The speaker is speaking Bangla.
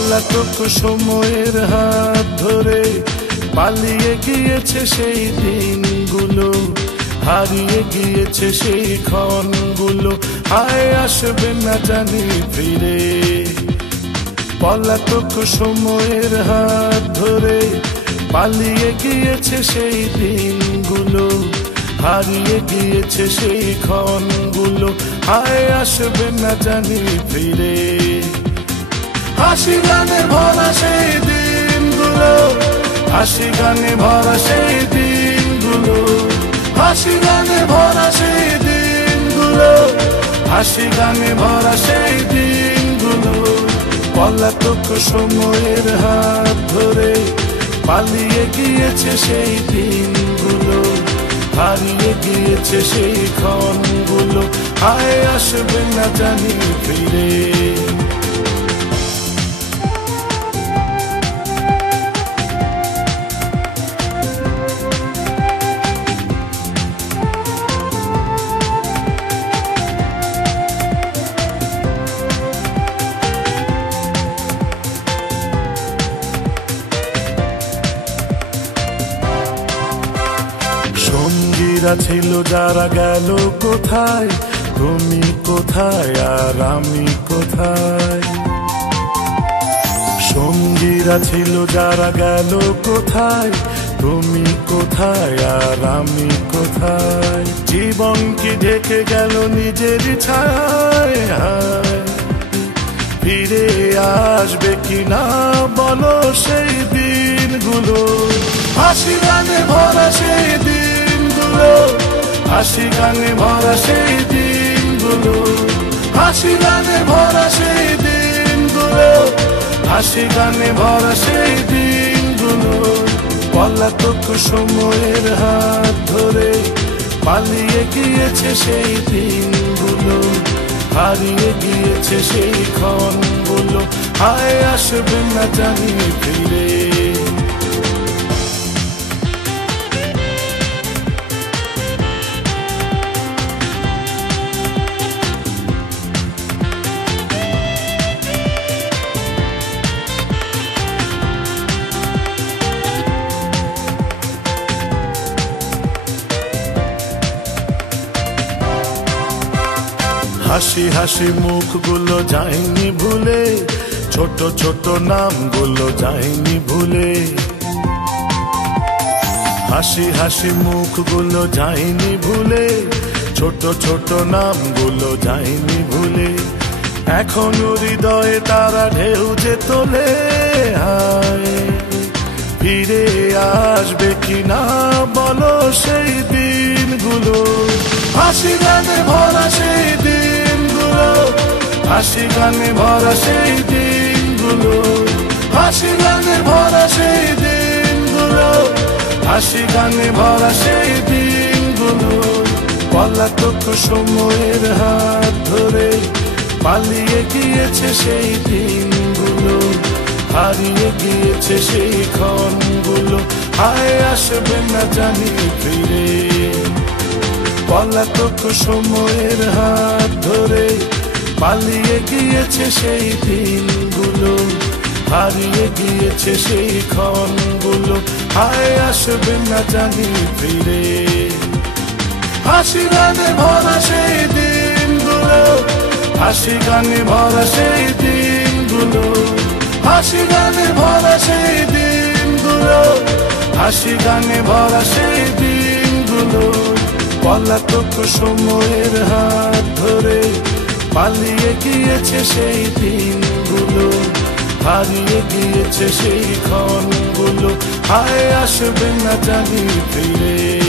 পলাতক সময়ের হাত ধরে পালিয়ে গিয়েছে সেই দিনগুলো, হারিয়ে গিয়েছে সেই ক্ষণগুলো, হায় আসবে না জানি ফিরে। পলাতক সময়ের হাত ধরে পালিয়ে গিয়েছে সেই দিনগুলো, হারিয়ে গিয়েছে সেই ক্ষণগুলো, হায় আসবে না জানি ফিরে। হাসি গানে ভরা সেই দিনগুলো, হাসি গানে ভরা সেই দিনগুলো, হাসি গানে ভরা সেই দিনগুলো, হাসি গানে ভরা সেই দিনগুলো। পলাতক সময়ের হাত ধরে পালিয়ে গিয়েছে সেই দিনগুলো, হারিয়ে গিয়েছে সেই ক্ষণগুলো, হায় আসবে না জানি ফিরে। সঙ্গীরা ছিল যারা গেল কোথায়, তুমি কোথায় আর আমি কোথায়। সঙ্গীরা ছিল যারা গেল কোথায়, তুমি কোথায় আর আমি কোথায়। জীবন কি ঢেকে গেল নিজের ছায়ায়, ফিরে আসবে কিনা বলো সেই দিনগুলো। হাসি গানে ভরা সেই দিনগুলো, হাসি গানে ভরা সেই দিনগুলো, হাসি গানে ভরা সেই দিনগুলো, হাসি গানে ভরা সেই দিনগুলো। পলাতক সময়ের হাত ধরে পালিয়ে গিয়েছে সেই দিনগুলো, হারিয়ে গিয়েছে সেই ক্ষণগুলো, হায় আসবে না জানি ফিরে। হাসি হাসি মুখগুলো যায়নি ভুলে, ছোট ছোট নামগুলো যায়নি ভুলে। হাসি হাসি মুখগুলো যায়নি ভুলে, ছোট ছোট নামগুলো যায়নি ভুলে। এখন হৃদয়ে তারা ঢেউ যে তোলে, হায় ফিরে আসবে কিনা বলো সেই দিনগুলো। হাসি গানে ভরা সেই দিনগুলো, হাসি গানে ভরা সেই দিনগুলো, হাসি গানে ভরা সেই দিনগুলো, হাসি গানে ভরা সেই দিনগুলো। পলাতক সময়ের হাত ধরে পালিয়ে গিয়েছে সেই দিনগুলো, হারিয়ে গিয়েছে সেই ক্ষণগুলো, হায় আসবে না জানি ফিরে। পলাতক সময়ের হাত ধরে পালিয়ে গিয়েছে সেই দিনগুলো, হারিয়ে গিয়েছে সেই ক্ষণগুলো, হায় আসবে না জানি ফিরে। হাসি গানে ভরা সেই দিনগুলো, হাসি গানে ভরা সেই দিনগুলো, হাসি গানে ভরা সেই দিনগুলো, হাসি গানে ভরা সেই দিনগুলো। পলাতক সময়ের হাত ধরে পালিয়ে গিয়েছে সেই দিনগুলো, হারিয়ে গিয়েছে সেই ক্ষণগুলো, হায় আসবে না জানি ফিরে।